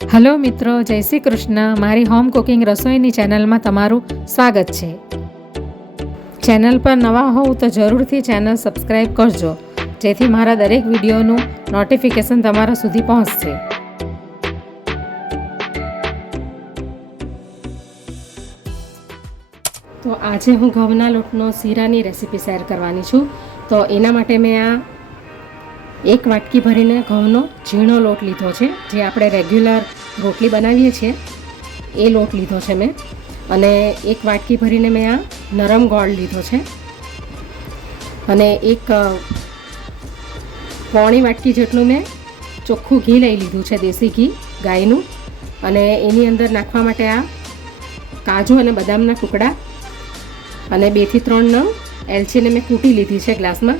Hello મિત્રો, જય શ્રી કૃષ્ણ. મારી હોમ કુકિંગ રસોઈની ચેનલમાં તમારું સ્વાગત છે. ચેનલ પર નવા હોવ તો જરૂરથી ચેનલ સબસ્ક્રાઈબ કરજો, જેથી મારા દરેક વિડીયોનું નોટિફિકેશન તમારા સુધી પહોંચશે. તો આજે હું ઘઉંના લોટનો શીરાની રેસીપી શેર કરવાની છું. તો એના માટે મેં આ એક વાટકી ભરીને ઘઉંનો ઝીણો લોટ લીધો છે, જે આપણે રેગ્યુલર રોટલી બનાવીએ છીએ એ લોટ લીધો છે મેં. અને એક વાટકી ભરીને મેં આ નરમ ગોળ લીધો છે, અને એક પોણી વાટકી જેટલું મેં ચોખ્ખું ઘી લઈ લીધું છે, દેશી ઘી ગાયનું. અને એની અંદર નાખવા માટે આ કાજુ અને બદામના ટુકડા અને 2 થી 3 નંગ એલચીને મેં કૂટી લીધી છે ગ્લાસમાં.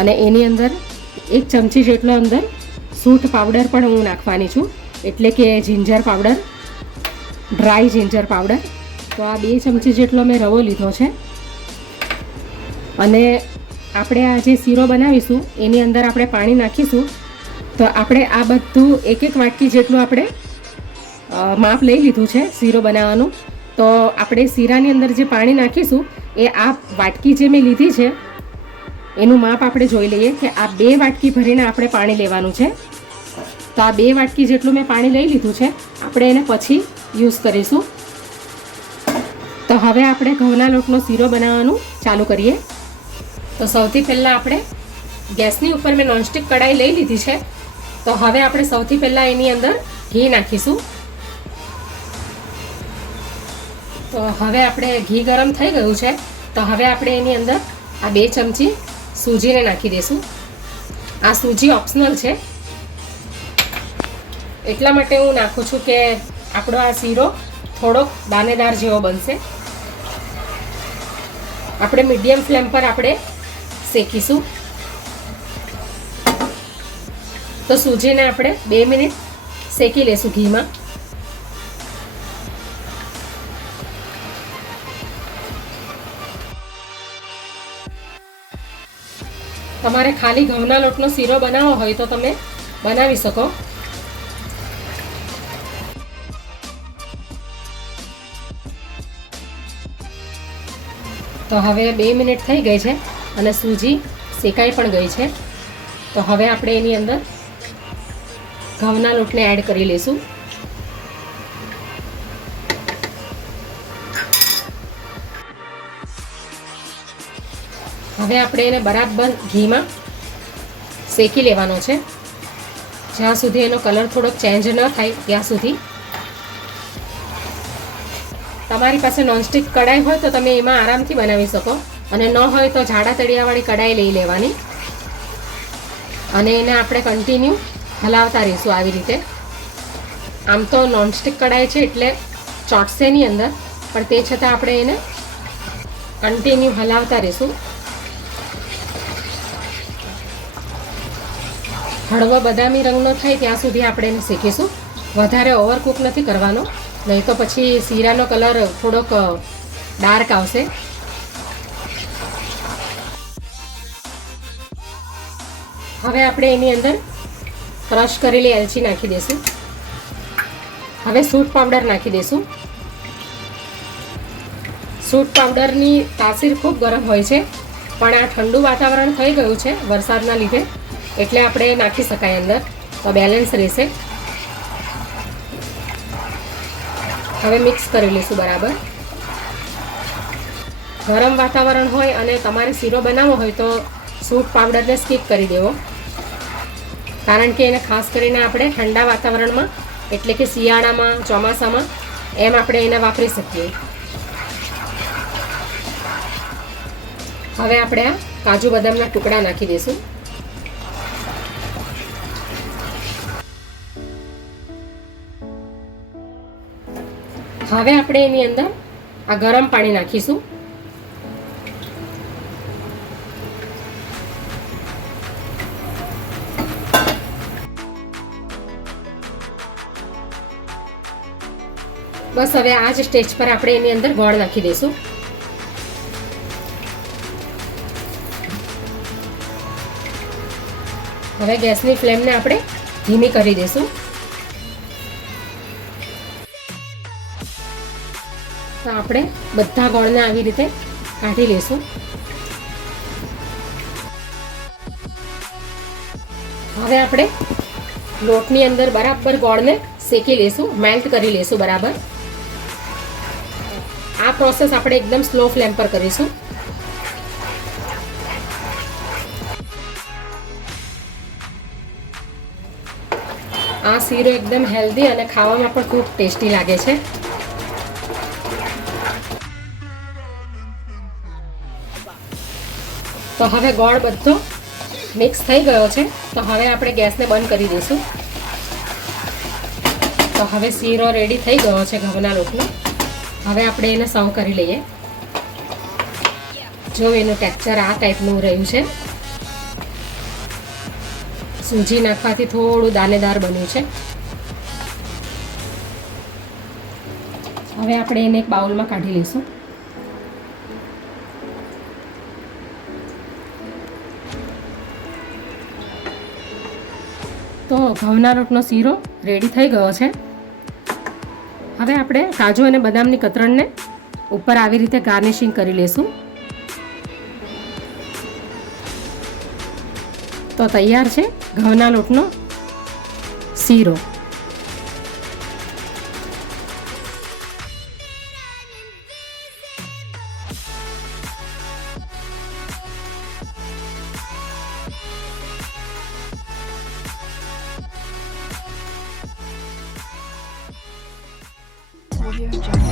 અને એની અંદર 1 ચમચી જેટલો અંદર સૂંઠ પાવડર પણ હું નાખવાની છું, એટલે કે ginger powder, dry ginger powder. તો આ 2 ચમચી જેટલો મેં રવો લીધો છે. અને આપણે આ જે શીરો બનાવીશું એની અંદર આપણે પાણી નાખીશું. તો આપણે આ બધું એક વાટકી જેટલું આપણે માપ લઈ લીધું છે શીરો બનાવવાનું. તો આપણે શીરાની અંદર જે પાણી નાખીશું એ આ વાટકી જે મેં લીધી છે એનું માપ આપણે જોઈ લઈએ કે આ 2 વાટકી ભરીને આપણે પાણી લેવાનું છે. તો આ 2 વાટકી જેટલું મેં પાણી લઈ લીધું છે, આપણે એને પછી યુઝ કરીશું. તો હવે આપણે ઘઉંના લોટનો શીરો બનાવવાનું ચાલુ કરીએ. તો સૌથી પહેલાં આપણે ગેસની ઉપર મેં નોનસ્ટિક કઢાઈ લઈ લીધી છે. તો હવે આપણે સૌથી પહેલાં એની અંદર ઘી નાખીશું. તો હવે આપણે ઘી ગરમ થઈ ગયું છે. તો હવે આપણે એની અંદર આ 2 ચમચી સૂજીને નાખી દઈશું. આ સૂજી ઓપ્શનલ છે, એટલા માટે હું નાખું છું કે આપણો આ શીરો થોડોક દાણેદાર જેવો બનશે. આપણે મીડિયમ ફ્લેમ પર આપણે શેકીશું. તો સૂજીને આપણે 2 મિનિટ શેકી લેશું ઘીમાં. તમારે ખાલી ઘઉંના લોટનો શીરો બનાવવો હોય તો તમે બનાવી શકો. તો હવે 2 મિનિટ થઈ ગઈ છે અને સૂજી શેકાઈ પણ ગઈ છે. તો હવે આપણે એની અંદર ઘઉંના લોટને એડ કરી લઈશું. હવે આપણે એને બરાબર ઘીમાં શેકી લેવાનો છે, જ્યાં સુધી એનો કલર થોડોક ચેન્જ ન થાય ત્યાં સુધી. તમારી પાસે નોનસ્ટિક કઢાઈ હોય તો તમે એમાં આરામથી બનાવી શકો, અને ન હોય તો જાડા તળિયાવાળી કઢાઈ લઈ લેવાની. અને એને આપણે કન્ટિન્યુ હલાવતા રહીશું આવી રીતે. આમ તો નોનસ્ટિક કઢાઈ છે એટલે ચોંટશે નહીં અંદર, પણ તે છતાં આપણે એને કન્ટિન્યુ હલાવતા રહીશું. હળવો બદામી રંગનો થાય ત્યાં સુધી આપણે એને શેકીશું. વધારે ઓવરકુક નથી કરવાનો, નહીં તો પછી શીરાનો કલર થોડોક ડાર્ક આવશે. હવે આપણે એની અંદર ક્રશ કરેલી એલચી નાખી દઈશું. હવે સૂંઠ પાવડર નાખી દઈશું. સૂંઠ પાવડરની તાસીર ખૂબ ગરમ હોય છે, પણ આ ઠંડુ વાતાવરણ થઈ ગયું છે વરસાદના લીધે, એટલે આપણે નાખી શકાય અંદર, તો બેલેન્સ રહેશે. હવે મિક્સ કરી લઈશું બરાબર. ગરમ વાતાવરણ હોય અને તમારે શીરો બનાવવો હોય તો સૂંઠ પાવડરને સ્કીપ કરી દેવો, કારણ કે એને ખાસ કરીને આપણે ઠંડા વાતાવરણમાં, એટલે કે શિયાળામાં, ચોમાસામાં એમ આપણે એને વાપરી શકીએ. હવે આપણે આ કાજુ બદામના ટુકડા નાખી દઈશું. હવે આપણે એની અંદર આ ગરમ પાણી નાખીશું. બસ હવે આ જ સ્ટેજ પર આપણે એની અંદર ગોળ નાખી દઈશું. હવે ગેસની ફ્લેમને આપણે ધીમી કરી દઈશું. તો આપણે બધા ગોળને આવી રીતે કાઢી લઈશું. હવે આપણે લોટની અંદર બરાબર ગોળને શેકી લઈશું, મેલ્ટ કરી લઈશું બરાબર. આ પ્રોસેસ આપણે એકદમ સ્લો ફ્લેમ પર કરીશું. આ શીરો એકદમ હેલ્ધી અને ખાવામાં પણ ખૂબ ટેસ્ટી લાગે છે. તો હવે ગોળ બધો મિક્સ થઈ ગયો છે. તો હવે આપણે ગેસને બંધ કરી દઈશું. તો હવે શીરો રેડી થઈ ગયો છે ઘઉંના લોટનો. હવે આપણે એને સર્વ કરી લઈએ. જો એનું ટેક્સચર આ ટાઈપનું રહ્યું છે. સૂજી નાખવાથી થોડું દાણેદાર બન્યું છે. હવે આપણે એને એક બાઉલમાં કાઢી લઈશું. તો ઘઉંના લોટનો શીરો રેડી થઈ ગયો છે. હવે આપણે કાજુ અને બદામની કતરણને ઉપર આવી રીતે ગાર્નિશિંગ કરી લઈશું. તો તૈયાર છે ઘઉંના લોટનો શીરો. Audio Jungle.